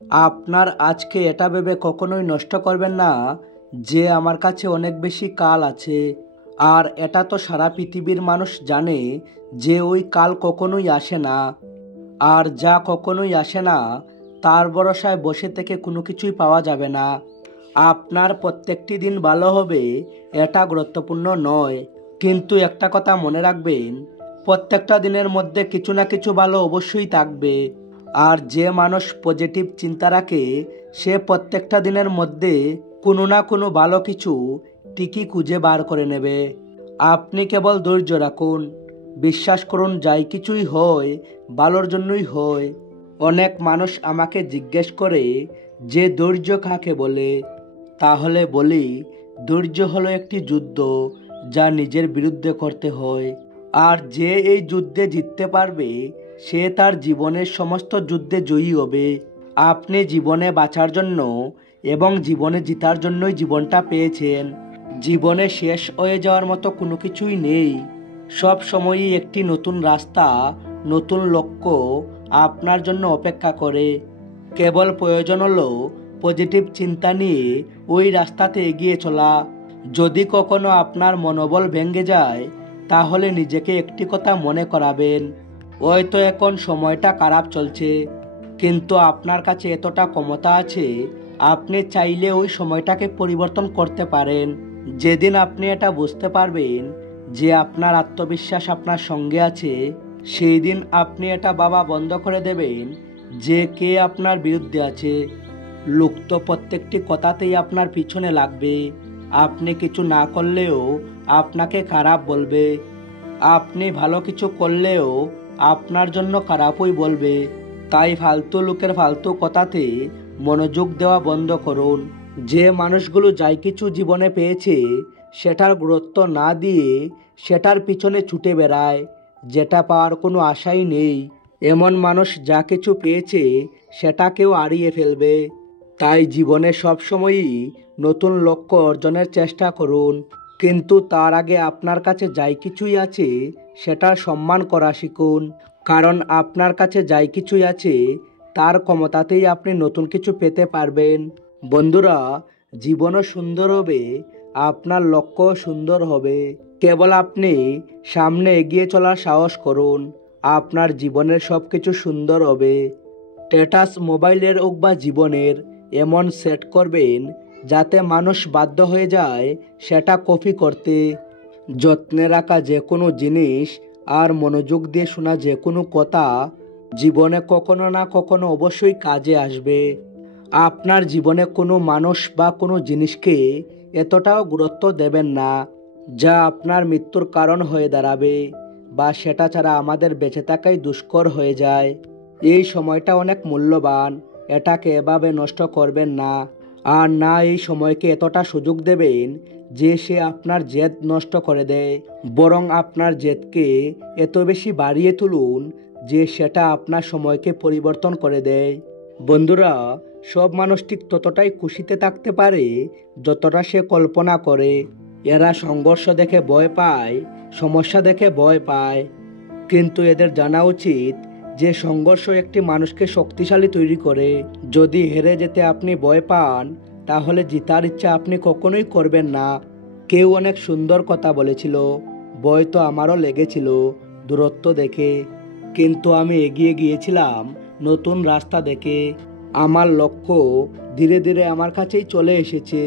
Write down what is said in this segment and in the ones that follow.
আপনার আজকে এটা ভেবে কখনোই নষ্ট করবেন না যে আমার কাছে অনেক বেশি কাল আছে। আর এটা তো সারা পৃথিবীর মানুষ জানে যে ওই কাল কখনোই আসে না। আর যা কখনোই আসে না তার ভরসায় বসে থেকে কোনো কিছুই পাওয়া যাবে না। আপনার প্রত্যেকটি দিন ভালো হবে এটা গুরুত্বপূর্ণ নয়, কিন্তু একটা কথা মনে রাখবেন, প্রত্যেকটা দিনের মধ্যে কিছু না কিছু ভালো অবশ্যই থাকবে। আর যে মানুষ পজিটিভ চিন্তা রাখে সে প্রত্যেকটা দিনের মধ্যে কোনো না কোনো ভালো কিছু ঠিকই খুঁজে বার করে নেবে। আপনি কেবল ধৈর্য রাখুন, বিশ্বাস করুন যাই কিছুই হয় ভালোর জন্যই হয়। অনেক মানুষ আমাকে জিজ্ঞেস করে যে ধৈর্য কাকে বলে, তাহলে বলি ধৈর্য হলো একটি যুদ্ধ যা নিজের বিরুদ্ধে করতে হয়। আর যে এই যুদ্ধে জিততে পারবে সে তার জীবনের সমস্ত যুদ্ধে জয়ী হবে। আপনি জীবনে বাঁচার জন্য এবং জীবনে জিতার জন্যই জীবনটা পেয়েছেন। জীবনে শেষ হয়ে যাওয়ার মতো কোনো কিছুই নেই। সব সময়ই একটি নতুন রাস্তা, নতুন লক্ষ্য আপনার জন্য অপেক্ষা করে। কেবল প্রয়োজন হলো পজিটিভ চিন্তা নিয়ে ওই রাস্তাতে এগিয়ে চলা। যদি কখনো আপনার মনোবল ভেঙে যায় তাহলে নিজেকে একটি কথা মনে করাবেন, হয়তো এখন সময়টা খারাপ চলছে, কিন্তু আপনার কাছে এতটা ক্ষমতা আছে আপনি চাইলে ওই সময়টাকে পরিবর্তন করতে পারেন। যেদিন আপনি এটা বুঝতে পারবেন যে আপনার আত্মবিশ্বাস আপনার সঙ্গে আছে, সেই দিন আপনি এটা ভাবা বন্ধ করে দেবেন যে কে আপনার বিরুদ্ধে আছে। লোক তো প্রত্যেকটি কথাতেই আপনার পিছনে লাগবে। আপনি কিছু না করলেও আপনাকে খারাপ বলবে, আপনি ভালো কিছু করলেও আপনার জন্য খারাপই বলবে। তাই ফালতু লোকের ফালতু কথাতে মনোযোগ দেওয়া বন্ধ করুন। যে মানুষগুলো যাই কিছু জীবনে পেয়েছে সেটার গুরুত্ব না দিয়ে সেটার পিছনে ছুটে বেড়ায়, যেটা পাওয়ার কোনো আশাই নেই, এমন মানুষ যা কিছু পেয়েছে সেটাকেও হারিয়ে ফেলবে। তাই জীবনে সবসময়ই নতুন লক্ষ্য অর্জনের চেষ্টা করুন, কিন্তু তার আগে আপনার কাছে যাই কিছুই আছে সেটার সম্মান করা শিখুন। কারণ আপনার কাছে যাই কিছুই আছে তার ক্ষমতাতেই আপনি নতুন কিছু পেতে পারবেন। বন্ধুরা, জীবনও সুন্দর হবে, আপনার লক্ষ্যও সুন্দর হবে। কেবল আপনি সামনে এগিয়ে চলার সাহস করুন, আপনার জীবনের সব কিছু সুন্দর হবে। স্ট্যাটাস মোবাইলের হোক বা জীবনের এমন সেট করবেন যাতে মানুষ বাধ্য হয়ে যায় সেটা কপি করতে। যত্নে রাখা যে কোনো জিনিস আর মনোযোগ দিয়ে শোনা যে কোনো কথা জীবনে কখনো না কখনো অবশ্যই কাজে আসবে। আপনার জীবনে কোনো মানুষ বা কোনো জিনিসকে এতটাও গুরুত্ব দেবেন না যা আপনার মৃত্যুর কারণ হয়ে দাঁড়াবে, বা সেটা ছাড়া আমাদের বেঁচে থাকাই দুষ্কর হয়ে যায়। এই সময়টা অনেক মূল্যবান, এটাকে এভাবে নষ্ট করবেন না। আর না এই সময়কে এতটা সুযোগ দেবেন যে সে আপনার জেদ নষ্ট করে দেয়, বরং আপনার জেদকে এত বেশি বাড়িয়ে তুলুন যে সেটা আপনার সময়কে পরিবর্তন করে দেয়। বন্ধুরা, সব মানুষ ঠিক ততটাই খুশিতে থাকতে পারে যতটা সে কল্পনা করে। এরা সংঘর্ষ দেখে ভয় পায়, সমস্যা দেখে ভয় পায়, কিন্তু এদের জানা উচিত যে সংঘর্ষ একটি মানুষকে শক্তিশালী তৈরি করে। যদি হেরে যেতে আপনি ভয় পান তাহলে জিতার ইচ্ছা আপনি কখনোই করবেন না। কেউ অনেক সুন্দর কথা বলেছিল, ভয় তো আমারও লেগেছিল দূরত্ব দেখে, কিন্তু আমি এগিয়ে গিয়েছিলাম নতুন রাস্তা দেখে। আমার লক্ষ্য ধীরে ধীরে আমার কাছেই চলে এসেছে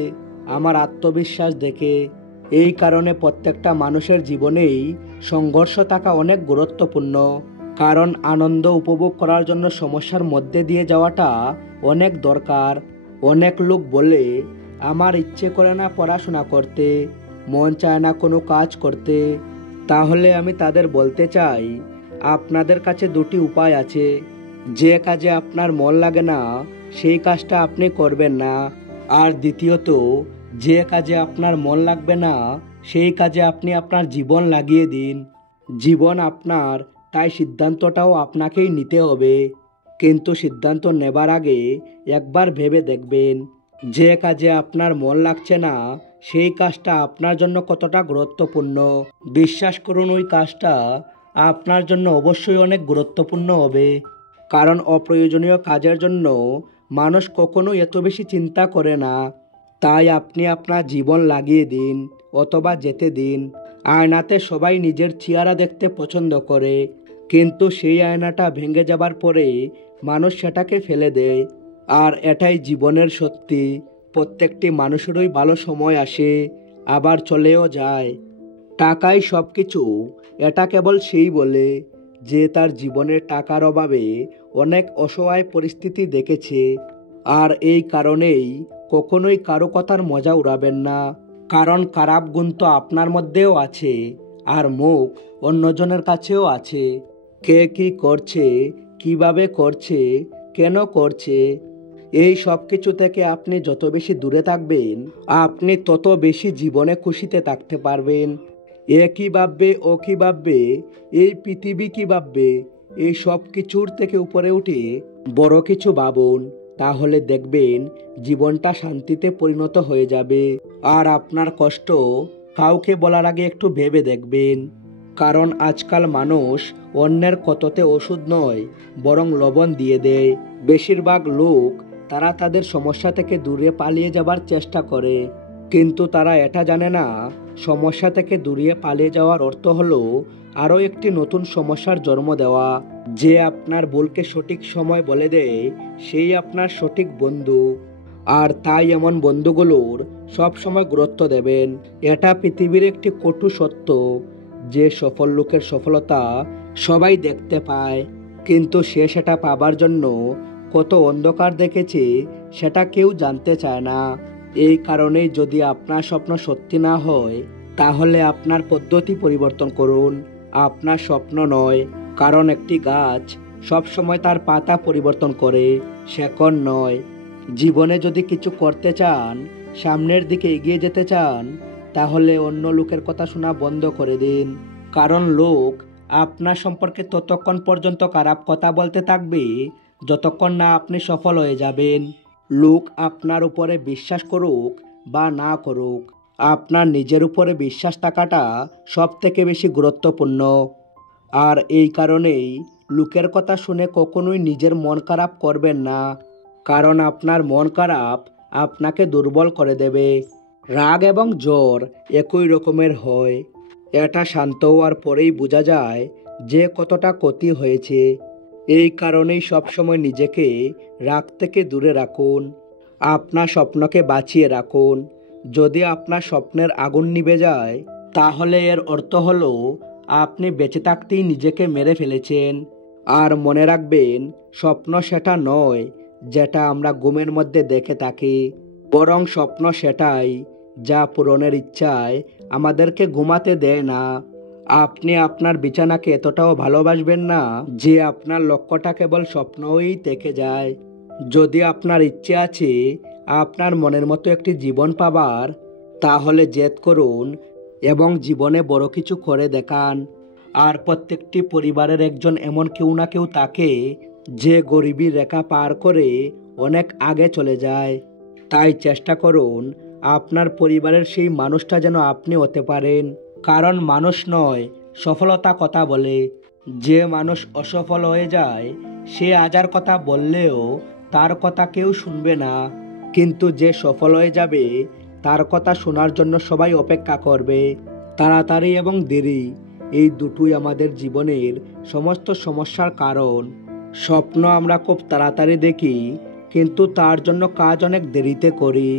আমার আত্মবিশ্বাস দেখে। এই কারণে প্রত্যেকটা মানুষের জীবনেই সংঘর্ষ থাকা অনেক গুরুত্বপূর্ণ, কারণ আনন্দ উপভোগ করার জন্য সমস্যার মধ্যে দিয়ে যাওয়াটা অনেক দরকার। অনেক লোক বলে আমার ইচ্ছে করে না পড়াশোনা করতে, মন চায় না কোনো কাজ করতে। তাহলে আমি তাদের বলতে চাই, আপনাদের কাছে দুটি উপায় আছে। যে কাজে আপনার মন লাগে না সেই কাজটা আপনি করবেন না। আর দ্বিতীয়ত, যে কাজে আপনার মন লাগবে না সেই কাজে আপনি আপনার জীবন লাগিয়ে দিন। জীবন আপনার, তাই সিদ্ধান্তটাও আপনাকেই নিতে হবে, কিন্তু সিদ্ধান্ত নেবার আগে একবার ভেবে দেখবেন যে কাজে আপনার মন লাগছে না সেই কাজটা আপনার জন্য কতটা গুরুত্বপূর্ণ। বিশ্বাস করুন ওই কাজটা আপনার জন্য অবশ্যই অনেক গুরুত্বপূর্ণ হবে, কারণ অপ্রয়োজনীয় কাজের জন্য মানুষ কখনো এত বেশি চিন্তা করে না। তাই আপনি আপনার জীবন লাগিয়ে দিন অথবা যেতে দিন। আয়নাতে সবাই নিজের চেহারা দেখতে পছন্দ করে, কিন্তু সেই আয়নাটা ভেঙে যাবার পরে মানুষ সেটাকে ফেলে দেয়। আর এটাই জীবনের সত্যি। প্রত্যেকটি মানুষেরই ভালো সময় আসে, আবার চলেও যায়। টাকাই সব কিছু, এটা কেবল সেই বলে যে তার জীবনের টাকার অভাবে অনেক অসহায় পরিস্থিতি দেখেছে। আর এই কারণেই কখনোই কারো কথার মজা উড়াবেন না, কারণ খারাপ গুণ তো আপনার মধ্যেও আছে, আর মুখ অন্যজনের কাছেও আছে। কে কি করছে, কিভাবে করছে, কেন করছে, এই সব কিছু থেকে আপনি যত বেশি দূরে থাকবেন, আপনি তত বেশি জীবনে খুশিতে থাকতে পারবেন। এ কী ভাববে, ও কী ভাববে, এই পৃথিবী কী ভাববে, এই সব কিছুর থেকে উপরে উঠে বড় কিছু ভাবুন। তাহলে দেখবেন জীবনটা শান্তিতে পরিণত হয়ে যাবে। আর আপনার কষ্ট কাউকে বলার আগে একটু ভেবে দেখবেন, কারণ আজকাল মানুষ অন্যের ক্ষততে ওষুধ নয়, বরং লবণ দিয়ে দেয়। বেশিরভাগ লোক তারা তাদের সমস্যা থেকে দূরে পালিয়ে যাবার চেষ্টা করে, কিন্তু তারা এটা জানে না সমস্যা থেকে দূরে পালিয়ে যাওয়ার অর্থ হলো আরও একটি নতুন সমস্যার জন্ম দেওয়া। যে আপনার ভুলকে সঠিক সময় বলে দেয়, সেই আপনার সঠিক বন্ধু। আর তাই এমন বন্ধুগুলোর সব সময় গুরুত্ব দেবেন। এটা পৃথিবীর একটি কটু সত্য যে সফল লোকের সফলতা সবাই দেখতে পায়, কিন্তু সে সেটা পাবার জন্য কত অন্ধকার দেখেছে সেটা কেউ জানতে চায় না। এই কারণেই যদি আপনার স্বপ্ন সত্যি না হয়, তাহলে আপনার পদ্ধতি পরিবর্তন করুন, আপনার স্বপ্ন নয়। কারণ একটি গাছ সব সময় তার পাতা পরিবর্তন করে, শেকড় নয়। জীবনে যদি কিছু করতে চান, সামনের দিকে এগিয়ে যেতে চান, তাহলে অন্য লোকের কথা শোনা বন্ধ করে দিন। কারণ লোক আপনার সম্পর্কে ততক্ষণ পর্যন্ত খারাপ কথা বলতে থাকবে যতক্ষণ না আপনি সফল হয়ে যাবেন। লোক আপনার উপরে বিশ্বাস করুক বা না করুক, আপনার নিজের উপরে বিশ্বাস থাকাটা সব থেকে বেশি গুরুত্বপূর্ণ। আর এই কারণেই লোকের কথা শুনে কখনোই নিজের মন খারাপ করবেন না, কারণ আপনার মন খারাপ আপনাকে দুর্বল করে দেবে। রাগ এবং জ্বর একই রকমের হয়, এটা শান্ত হওয়ার পরেই বোঝা যায় যে কতটা ক্ষতি হয়েছে। এই কারণেই সবসময় নিজেকে রাগ থেকে দূরে রাখুন, আপনার স্বপ্নকে বাঁচিয়ে রাখুন। যদি আপনার স্বপ্নের আগুন নিভে যায়, তাহলে এর অর্থ হলো আপনি বেঁচে থাকতেই নিজেকে মেরে ফেলেছেন। আর মনে রাখবেন, স্বপ্ন সেটা নয় যেটা আমরা ঘুমের মধ্যে দেখে থাকি, বরং স্বপ্ন সেটাই যা পূরণের ইচ্ছায় আমাদেরকে ঘুমাতে দেয় না। আপনি আপনার বিছানাকে এতটাও ভালোবাসবেন না যে আপনার লক্ষ্যটা কেবল স্বপ্নই থেকে যায়। যদি আপনার ইচ্ছে আছে আপনার মনের মতো একটি জীবন পাবার, তাহলে জেদ করুন এবং জীবনে বড় কিছু করে দেখান। আর প্রত্যেকটি পরিবারের একজন এমন কেউ না কেউ থাকে যে গরিবীর রেখা পার করে অনেক আগে চলে যায়। তাই চেষ্টা করুন আপনার পরিবারের সেই মানুষটা যেন আপনি হতে পারেন, কারণ মানুষ নয়, সফলতা কথা বলে। যে মানুষ অসফল হয়ে যায় সে হাজার কথা বললেও তার কথা কেউ শুনবে না, কিন্তু যে সফল হয়ে যাবে তার কথা শোনার জন্য সবাই অপেক্ষা করবে। তাড়াতাড়ি এবং দেরি, এই দুটোই আমাদের জীবনের সমস্ত সমস্যার কারণ। স্বপ্ন আমরা খুব তাড়াতাড়ি দেখি, কিন্তু তার জন্য কাজ অনেক দেরিতে করি।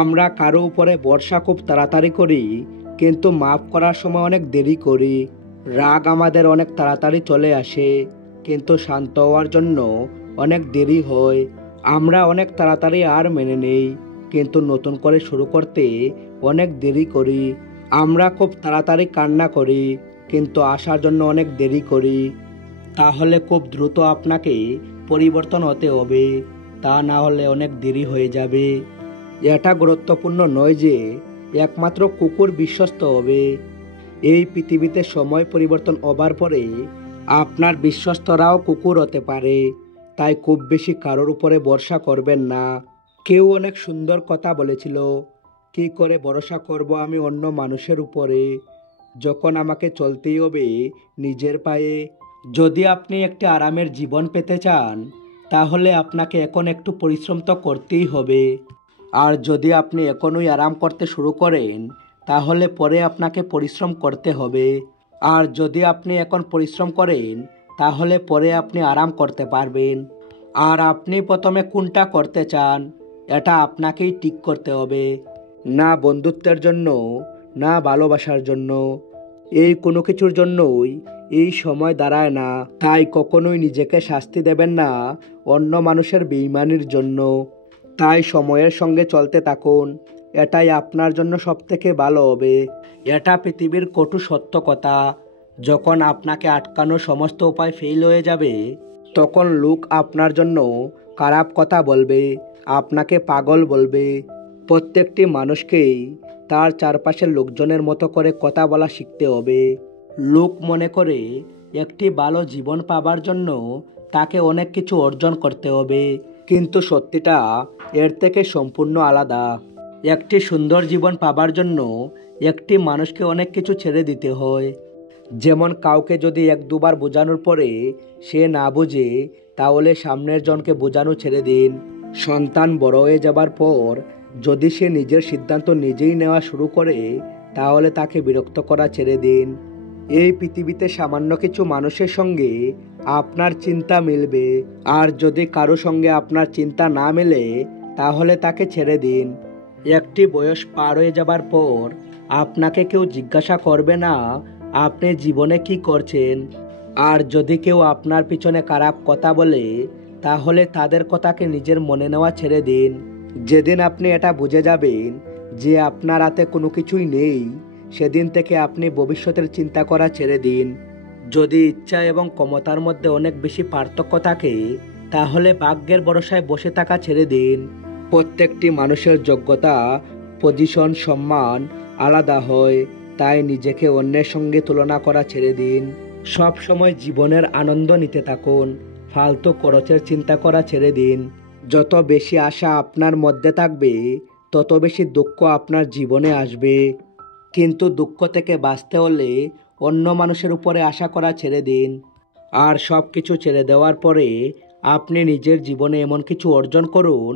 আমরা কারো উপরে ভরসা খুব তাড়াতাড়ি করি, কিন্তু মাফ করার সময় অনেক দেরি করি। রাগ আমাদের অনেক তাড়াতাড়ি চলে আসে, কিন্তু শান্ত হওয়ার জন্য অনেক দেরি হয়। আমরা অনেক তাড়াতাড়ি আর মেনে নেই, কিন্তু নতুন করে শুরু করতে অনেক দেরি করি। আমরা খুব তাড়াতাড়ি কান্না করি, কিন্তু আসার জন্য অনেক দেরি করি। তাহলে খুব দ্রুত আপনাকে পরিবর্তন হতে হবে, তা না হলে অনেক দেরি হয়ে যাবে। এটা গুরুত্বপূর্ণ নয় যে একমাত্র কুকুর বিশ্বস্ত হবে। এই পৃথিবীতে সময় পরিবর্তন হবার পরে আপনার বিশ্বস্তরাও কুকুর হতে পারে। তাই খুব বেশি কারোর উপরে ভরসা করবেন না। কেউ অনেক সুন্দর কথা বলেছিল, কি করে ভরসা করব আমি অন্য মানুষের উপরে, যখন আমাকে চলতেই হবে নিজের পায়ে। যদি আপনি একটি আরামের জীবন পেতে চান, তাহলে আপনাকে এখন একটু পরিশ্রম তো করতেই হবে। আর যদি আপনি এখনই আরাম করতে শুরু করেন তাহলে পরে আপনাকে পরিশ্রম করতে হবে। আর যদি আপনি এখন পরিশ্রম করেন তাহলে পরে আপনি আরাম করতে পারবেন। আর আপনি প্রথমে কোনটা করতে চান এটা আপনাকেই ঠিক করতে হবে। না বন্ধুত্বের জন্য, না ভালোবাসার জন্য, এই কোনো কিছুর জন্যই এই সময় দাঁড়ায় না। তাই কখনোই নিজেকে শাস্তি দেবেন না অন্য মানুষের বেইমানির জন্য। তাই সময়ের সঙ্গে চলতে থাকুন, এটাই আপনার জন্য সবথেকে ভালো হবে। এটা পৃথিবীর কটু সত্য কথা। যখন আপনাকে আটকানোর সমস্ত উপায় ফেল হয়ে যাবে তখন লোক আপনার জন্য খারাপ কথা বলবে, আপনাকে পাগল বলবে। প্রত্যেকটি মানুষকেই তার চারপাশের লোকজনের মতো করে কথা বলা শিখতে হবে। লোক মনে করে একটি ভালো জীবন পাবার জন্য তাকে অনেক কিছু অর্জন করতে হবে, কিন্তু সত্যিটা এর থেকে সম্পূর্ণ আলাদা। একটি সুন্দর জীবন পাবার জন্য একটি মানুষকে অনেক কিছু ছেড়ে দিতে হয়। যেমন কাউকে যদি এক দুবার বোঝানোর পরে সে না বোঝে তাহলে সামনের জনকে বোঝানো ছেড়ে দিন। সন্তান বড় হয়ে যাবার পর যদি সে নিজের সিদ্ধান্ত নিজেই নেওয়া শুরু করে তাহলে তাকে বিরক্ত করা ছেড়ে দিন। এই পৃথিবীতে সামান্য কিছু মানুষের সঙ্গে আপনার চিন্তা মিলবে, আর যদি কারো সঙ্গে আপনার চিন্তা না মেলে তাহলে তাকে ছেড়ে দিন। একটি বয়স পার হয়ে যাবার পর আপনাকে কেউ জিজ্ঞাসা করবে না আপনি জীবনে কি করছেন। আর যদি কেউ আপনার পিছনে খারাপ কথা বলে তাহলে তাদের কথাকে নিজের মনে নেওয়া ছেড়ে দিন। যেদিন আপনি এটা বুঝে যাবেন যে আপনার হাতে কোনো কিছুই নেই সেদিন থেকে আপনি ভবিষ্যতের চিন্তা করা ছেড়ে দিন। যদি ইচ্ছা এবং ক্ষমতার মধ্যে অনেক বেশি পার্থক্য থাকে তাহলে ভাগ্যের ভরসায় বসে থাকা ছেড়ে দিন। প্রত্যেকটি মানুষের যোগ্যতা, পজিশন, সম্মান আলাদা হয়, তাই নিজেকে অন্যের সঙ্গে তুলনা করা ছেড়ে দিন। সব সময় জীবনের আনন্দ নিতে থাকুন, ফালতু খরচের চিন্তা করা ছেড়ে দিন। যত বেশি আশা আপনার মধ্যে থাকবে তত বেশি দুঃখ আপনার জীবনে আসবে। কিন্তু দুঃখ থেকে বাঁচতে হলে অন্য মানুষের উপরে আশা করা ছেড়ে দিন। আর সব কিছু ছেড়ে দেওয়ার পরে আপনি নিজের জীবনে এমন কিছু অর্জন করুন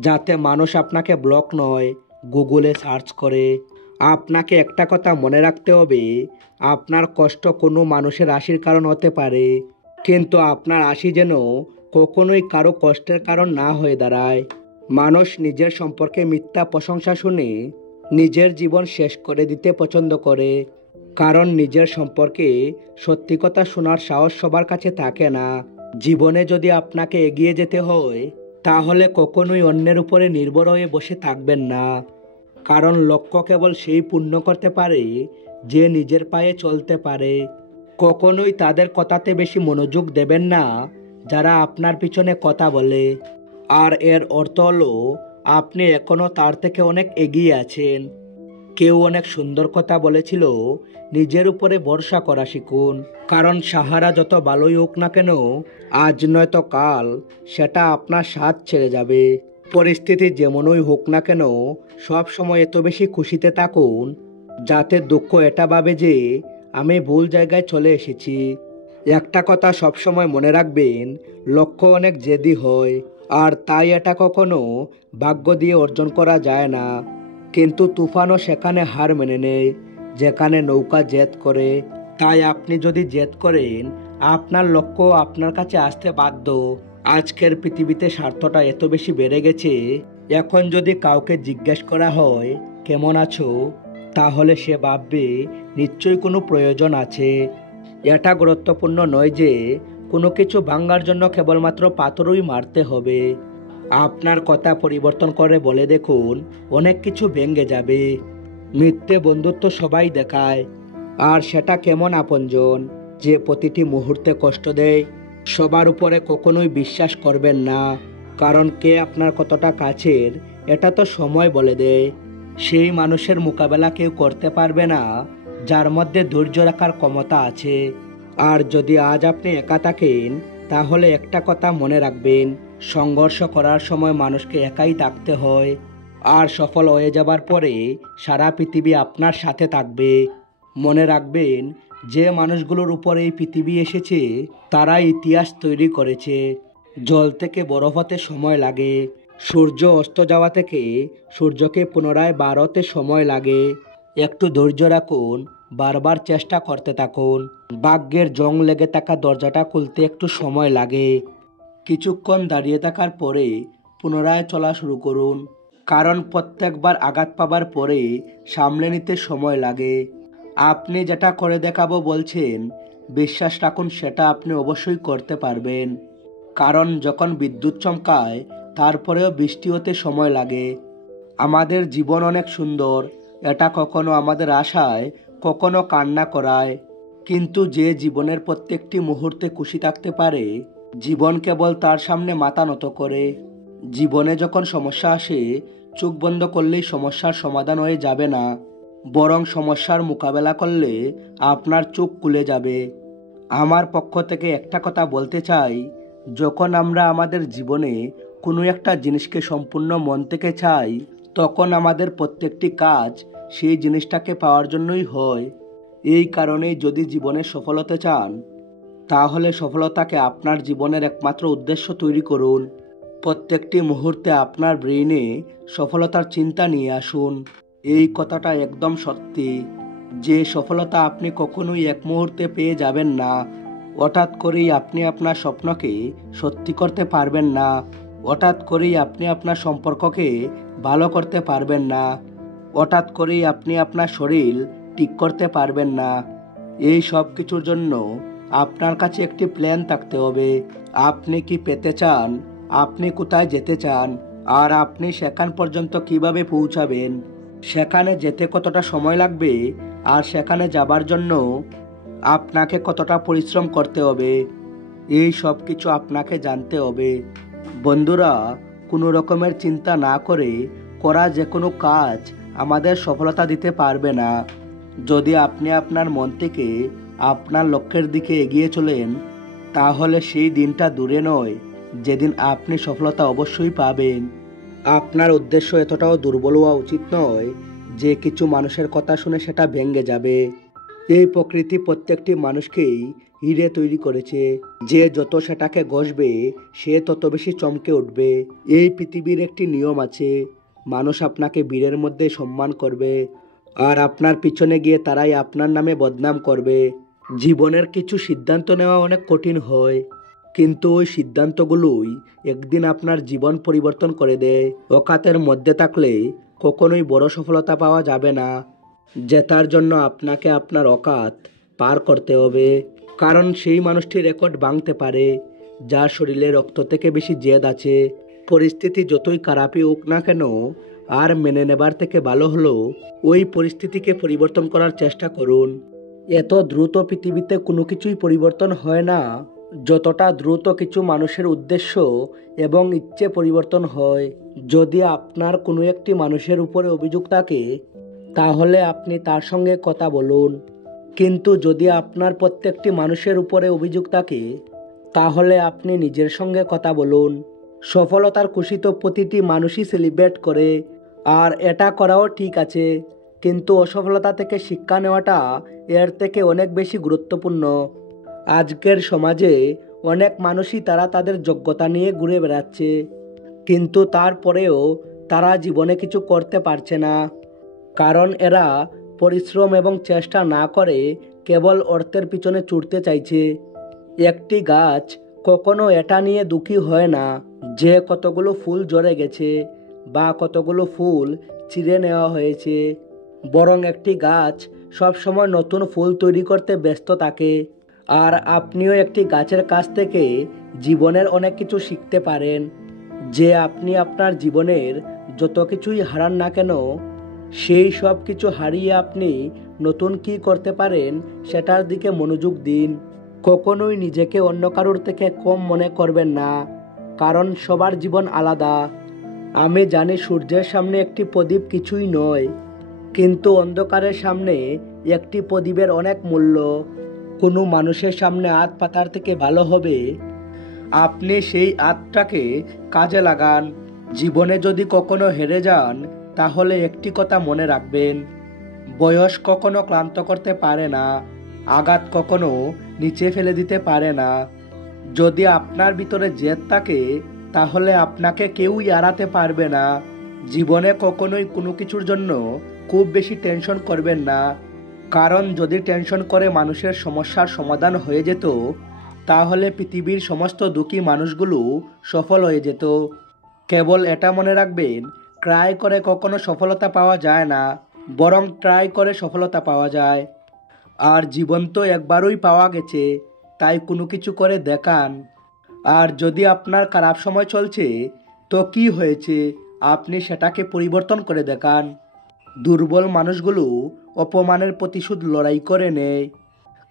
যাতে মানুষ আপনাকে ব্লক নয় গুগলে সার্চ করে। আপনাকে একটা কথা মনে রাখতে হবে, আপনার কষ্ট কোনো মানুষের হাসির কারণ হতে পারে, কিন্তু আপনার হাসি যেন কখনোই কারো কষ্টের কারণ না হয়ে দাঁড়ায়। মানুষ নিজের সম্পর্কে মিথ্যা প্রশংসা শুনে নিজের জীবন শেষ করে দিতে পছন্দ করে, কারণ নিজের সম্পর্কে সত্যি কথা শোনার সাহস সবার কাছে থাকে না। জীবনে যদি আপনাকে এগিয়ে যেতে হয় তাহলে কখনোই অন্যের উপরে নির্ভর হয়ে বসে থাকবেন না, কারণ লক্ষ্য কেবল সেই পূর্ণ করতে পারে যে নিজের পায়ে চলতে পারে। কখনোই তাদের কথাতে বেশি মনোযোগ দেবেন না যারা আপনার পিছনে কথা বলে। আর এর অর্থ হলো আপনি এখনও তার থেকে অনেক এগিয়ে আছেন। কেউ অনেক সুন্দর কথা বলেছিল, নিজের উপরে ভরসা করা শিখুন, কারণ সাহারা যত ভালোই হোক না কেন আজ নয়তো কাল সেটা আপনার সাথ ছেড়ে যাবে। পরিস্থিতি যেমনই হোক না কেন সব সময় এত বেশি খুশিতে থাকুন যাতে দুঃখ এটা ভাবে যে আমি ভুল জায়গায় চলে এসেছি। একটা কথা সবসময় মনে রাখবেন, লক্ষ্য অনেক জেদি হয়, আর তাই এটা কখনো ভাগ্য দিয়ে অর্জন করা যায় না। কিন্তু তুফানও সেখানে হার মেনে নেয় যেখানে নৌকা জেদ করে। তাই আপনি যদি জেদ করেন আপনার লক্ষ্য আপনার কাছে আসতে বাধ্য। আজকের পৃথিবীতে স্বার্থটা এত বেশি বেড়ে গেছে, এখন যদি কাউকে জিজ্ঞেস করা হয় কেমন আছো তাহলে সে ভাববে নিশ্চয়ই কোনো প্রয়োজন আছে। এটা গুরুত্বপূর্ণ নয় যে কোনো কিছু ভাঙার জন্য কেবলমাত্র পাথরই মারতে হবে। আপনার কথা পরিবর্তন করে বলে দেখুন, অনেক কিছু ভেঙে যাবে। মিথ্যে বন্ধুত্ব সবাই দেখায়, আর সেটা কেমন আপনজন যে প্রতিটি মুহূর্তে কষ্ট দেয়। সবার উপরে কখনোই বিশ্বাস করবেন না, কারণ কে আপনার কতটা কাছের এটা তো সময় বলে দেয়। সেই মানুষের মোকাবেলা কেউ করতে পারবে না যার মধ্যে ধৈর্য রাখার ক্ষমতা আছে। আর যদি আজ আপনি একা থাকেন তাহলে একটা কথা মনে রাখবেন, সংঘর্ষ করার সময় মানুষকে একাই থাকতে হয়, আর সফল হয়ে যাবার পরে সারা পৃথিবী আপনার সাথে থাকবে। মনে রাখবেন, যে মানুষগুলোর উপর এই পৃথিবী এসেছে তারা ইতিহাস তৈরি করেছে। জল থেকে বরফ হতে সময় লাগে। সূর্য অস্ত যাওয়া থেকে সূর্যকে পুনরায় বার হতে সময় লাগে। একটু ধৈর্য রাখুন, বারবার চেষ্টা করতে থাকুন। ভাগ্যের জং লেগে থাকা দরজাটা খুলতে একটু সময় লাগে। কিছুক্ষণ দাঁড়িয়ে থাকার পরে পুনরায় চলা শুরু করুন, কারণ প্রত্যেকবার আঘাত পাবার পরে সামলে নিতে সময় লাগে। আপনি যেটা করে দেখাবো বলছেন, বিশ্বাস রাখুন সেটা আপনি অবশ্যই করতে পারবেন। কারণ যখন বিদ্যুৎ চমকায় তারপরেও বৃষ্টি হতে সময় লাগে। আমাদের জীবন অনেক সুন্দর, এটা কখনো আমাদের আশায়, কখনো কান্না করায়। কিন্তু যে জীবনের প্রত্যেকটি মুহূর্তে খুশি থাকতে পারে, জীবন কেবল তার সামনে মাথা নত করে। জীবনে যখন সমস্যা আসে, চোখ বন্ধ করলেই সমস্যার সমাধান হয়ে যাবে না, বরং সমস্যার মোকাবেলা করলে আপনার চোখ খুলে যাবে। আমার পক্ষ থেকে একটা কথা বলতে চাই, যখন আমরা আমাদের জীবনে কোনো একটা জিনিসকে সম্পূর্ণ মন থেকে চাই, তখন আমাদের প্রত্যেকটি কাজ সেই জিনিসটাকে পাওয়ার জন্যই হয়। এই কারণেই যদি জীবনে সফল হতে চান, তাহলে সফলতাকে আপনার জীবনের একমাত্র উদ্দেশ্য তৈরি করুন। প্রত্যেকটি মুহূর্তে আপনার ব্রেইনে সফলতার চিন্তা নিয়ে আসুন। এই কথাটা একদম সত্যি যে সফলতা আপনি কখনোই এক মুহূর্তে পেয়ে যাবেন না। হঠাৎ করেই আপনি আপনার স্বপ্নকে সত্যি করতে পারবেন না। হঠাৎ করেই আপনি আপনার সম্পর্ককে ভালো করতে পারবেন না। হঠাৎ করেই আপনি আপনার শরীর ঠিক করতে পারবেন না। এই সব কিছুর জন্য আপনার কাছে একটি প্ল্যান থাকতে হবে। আপনি কি পেতে চান, আপনি কোথায় যেতে চান, আর আপনি সেখান পর্যন্ত কিভাবে পৌঁছাবেন, সেখানে যেতে কতটা সময় লাগবে, আর সেখানে যাবার জন্য আপনাকে কতটা পরিশ্রম করতে হবে, এই সব কিছু আপনাকে জানতে হবে। বন্ধুরা, কোনো রকমের চিন্তা না করে করা যে কোনো কাজ আমাদের সফলতা দিতে পারবে না। যদি আপনি আপনার মন থেকে আপনার লক্ষ্যের দিকে এগিয়ে চলেন, তাহলে সেই দিনটা দূরে নয় যেদিন আপনি সফলতা অবশ্যই পাবেন। আপনার উদ্দেশ্য এতটাও দুর্বল হওয়া উচিত নয় যে কিছু মানুষের কথা শুনে সেটা ভেঙে যাবে। এই প্রকৃতি প্রত্যেকটি মানুষকেই হিরে তৈরি করেছে। যে যত সেটাকে ঘষবে, সে তত বেশি চমকে উঠবে। এই পৃথিবীর একটি নিয়ম আছে, মানুষ আপনাকে ভিড়ের মধ্যে সম্মান করবে, আর আপনার পিছনে গিয়ে তারাই আপনার নামে বদনাম করবে। জীবনের কিছু সিদ্ধান্ত নেওয়া অনেক কঠিন হয়, কিন্তু ওই সিদ্ধান্তগুলোই একদিন আপনার জীবন পরিবর্তন করে দেয়। অকাতের মধ্যে থাকলে কখনোই বড় সফলতা পাওয়া যাবে না। জেতার জন্য আপনাকে আপনার অকাত পার করতে হবে, কারণ সেই মানুষটি রেকর্ড ভাঙতে পারে যার শরীরে রক্ত থেকে বেশি জেদ আছে। পরিস্থিতি যতই খারাপই হোক না কেন, আর মেনে নেবার থেকে ভালো হলো ওই পরিস্থিতিকে পরিবর্তন করার চেষ্টা করুন। এত দ্রুত পৃথিবীতে কোনো কিছুই পরিবর্তন হয় না যতটা দ্রুত কিছু মানুষের উদ্দেশ্য এবং ইচ্ছে পরিবর্তন হয়। যদি আপনার কোনো একটি মানুষের উপরে অভিযোগ থাকে, তাহলে আপনি তার সঙ্গে কথা বলুন। কিন্তু যদি আপনার প্রত্যেকটি মানুষের উপরে অভিযোগ থাকে, তাহলে আপনি নিজের সঙ্গে কথা বলুন। সফলতার খুশি তো প্রতিটি মানুষই সেলিব্রেট করে, আর এটা করাও ঠিক আছে, কিন্তু অসফলতা থেকে শিক্ষা নেওয়াটা এর থেকে অনেক বেশি গুরুত্বপূর্ণ। আজকের সমাজে অনেক মানুষই তারা তাদের যোগ্যতা নিয়ে ঘুরে বেড়াচ্ছে, কিন্তু তারপরেও তারা জীবনে কিছু করতে পারছে না, কারণ এরা পরিশ্রম এবং চেষ্টা না করে কেবল অর্থের পিছনে ছুটতে চাইছে। একটি গাছ কখনো এটা নিয়ে দুঃখী হয় না যে কতগুলো ফুল ঝরে গেছে বা কতগুলো ফুল ছিঁড়ে নেওয়া হয়েছে, বরং একটি গাছ সবসময় নতুন ফুল তৈরি করতে ব্যস্ত থাকে। আর আপনিও একটি গাছের কাছ থেকে জীবনের অনেক কিছু শিখতে পারেন। যে আপনি আপনার জীবনের যত কিছুই হারান না কেন, সেই সব কিছু হারিয়ে আপনি নতুন কি করতে পারেন সেটার দিকে মনোযোগ দিন। কখনোই নিজেকে অন্য কারোর থেকে কম মনে করবেন না, কারণ সবার জীবন আলাদা। আমি জানি সূর্যের সামনে একটি প্রদীপ কিছুই নয়, কিন্তু অন্ধকারের সামনে একটি প্রদীপের অনেক মূল্য। কোনো মানুষের সামনে হাত পাতার থেকে ভালো হবে আপনি সেই হাতটাকে কাজে লাগান। জীবনে যদি কখনো হেরে যান, তাহলে একটি কথা মনে রাখবেন, বয়স কখনো ক্লান্ত করতে পারে না, আঘাত কখনো নিচে ফেলে দিতে পারে না। যদি আপনার ভিতরে জেদ থাকে তাহলে আপনাকে কেউই এড়াতে পারবে না। জীবনে কখনোই কোনো কিছুর জন্য খুব বেশি টেনশন করবেন না, কারণ যদি টেনশন করে মানুষের সমস্যার সমাধান হয়ে যেত তাহলে পৃথিবীর সমস্ত দুঃখী মানুষগুলো সফল হয়ে যেত। কেবল এটা মনে রাখবেন, ট্রাই করে কখনো সফলতা পাওয়া যায় না, বরং ট্রাই করে সফলতা পাওয়া যায়। আর জীবন তো একবারই পাওয়া গেছে, তাই কোনো কিছু করে দেখান। আর যদি আপনার খারাপ সময় চলছে তো কি হয়েছে, আপনি সেটাকে পরিবর্তন করে দেখান। দুর্বল মানুষগুলো অপমানের প্রতিশোধ লড়াই করে নেয়,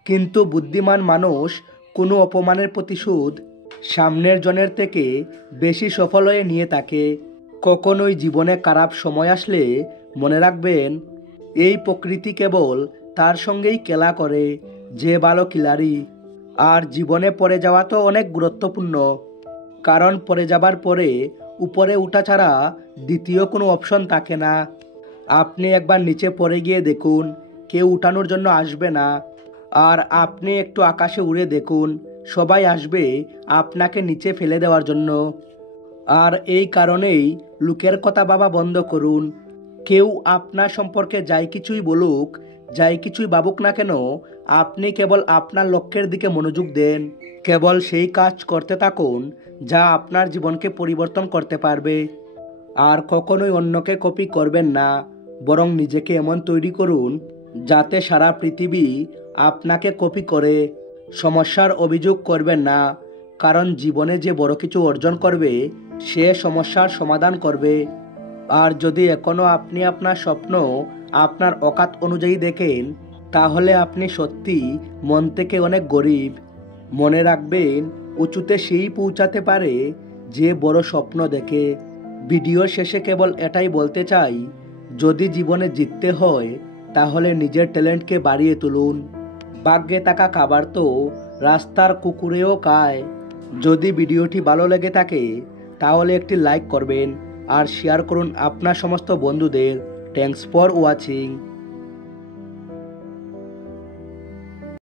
কিন্তু বুদ্ধিমান মানুষ কোনো অপমানের প্রতিশোধ সামনের জনের থেকে বেশি সফল হয়ে নিয়ে থাকে। কখনোই জীবনে খারাপ সময় আসলে মনে রাখবেন, এই প্রকৃতি কেবল তার সঙ্গেই খেলা করে যে ভালো খিলাড়ি। আর জীবনে পড়ে যাওয়া তো অনেক গুরুত্বপূর্ণ, কারণ পড়ে যাবার পরে উপরে ওঠা ছাড়া দ্বিতীয় কোনো অপশন থাকে না। আপনি একবার নিচে পড়ে গিয়ে দেখুন, কেউ উঠানোর জন্য আসবে না। আর আপনি একটু আকাশে উড়ে দেখুন, সবাই আসবে আপনাকে নিচে ফেলে দেওয়ার জন্য। আর এই কারণেই লোকের কথা ভাবা বন্ধ করুন। কেউ আপনার সম্পর্কে যাই কিছুই বলুক, যাই কিছুই ভাবুক না কেন, আপনি কেবল আপনার লক্ষ্যের দিকে মনোযোগ দেন। কেবল সেই কাজ করতে থাকুন যা আপনার জীবনকে পরিবর্তন করতে পারবে। আর কখনোই অন্যকে কপি করবেন না, বরং নিজেকে এমন তৈরি করুন যাতে সারা পৃথিবী আপনাকে কপি করে। সমস্যার অভিযোগ করবেন না, কারণ জীবনে যে বড় কিছু অর্জন করবে সে সমস্যার সমাধান করবে। আর যদি এখনও আপনি আপনার স্বপ্ন আপনার অকাত অনুযায়ী দেখেন, তাহলে আপনি সত্যি মন থেকে অনেক গরিব। মনে রাখবেন, উঁচুতে সেই পৌঁছাতে পারে যে বড় স্বপ্ন দেখে। ভিডিওর শেষে কেবল এটাই বলতে চাই, যদি জীবনে জিততে হয় তাহলে নিজের ট্যালেন্টকে বাড়িয়ে তুলুন। ভাগ্যে থাকা খাবার তো রাস্তার কুকুরেও খায়। যদি ভিডিওটি ভালো লেগে থাকে তাহলে একটি লাইক করবেন আর শেয়ার করুন আপনার সমস্ত বন্ধুদের। Thanks for watching.